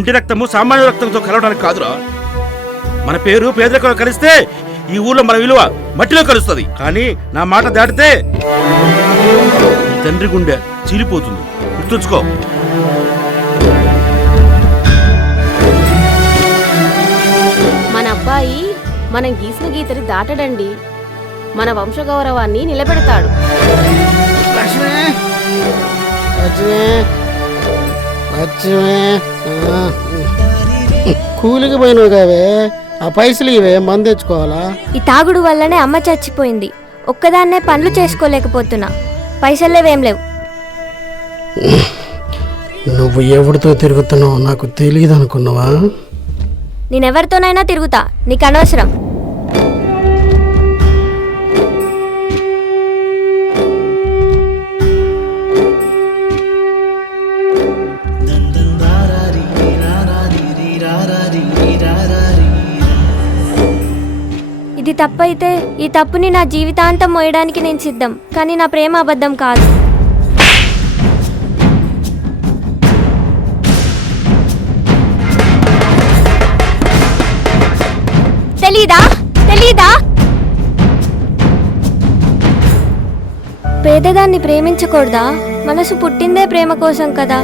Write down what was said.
ఇంటి రక్తము సామాన్య రక్తంతో కలవడానికి కాదురా. మన పేరు పేదరికంలో కలిస్తే ఈ ఊర్లో మన విలువ మట్టిలో కలుస్తుంది. కానీ నా మాట దాటితే ఈ తండ్రి గుండె చీలిపోతుంది. గుర్తుంచుకో. మన అబ్బాయి మనం గీసిన గీతని దాటడండి. మన వంశగౌరవాన్ని నిలబెడతాడు. కూలికి పోయినావు కావే, ఆ పైసలు ఇవే మందు తెచ్చుకోవాలా? ఈ తాగుడు వల్లనే అమ్మ చచ్చిపోయింది. ఒక్కదాన్నే పనులు చేసుకోలేకపోతున్నా. పైసలేవేం లేవు. నువ్వు ఎవరితో తిరుగుతున్నావు నాకు తెలియదు అనుకున్నావా? నేనెవరితోనైనా తిరుగుతా, నీకు అనవసరం. ఇది తప్పైతే ఈ తప్పుని నా జీవితాంతం మోయడానికి నేను సిద్ధం. కానీ నా ప్రేమ అబద్ధం కాదు. తెలీదా? పేదదాన్ని ప్రేమించకూడదా? మనసు పుట్టిందే ప్రేమ కోసం కదా.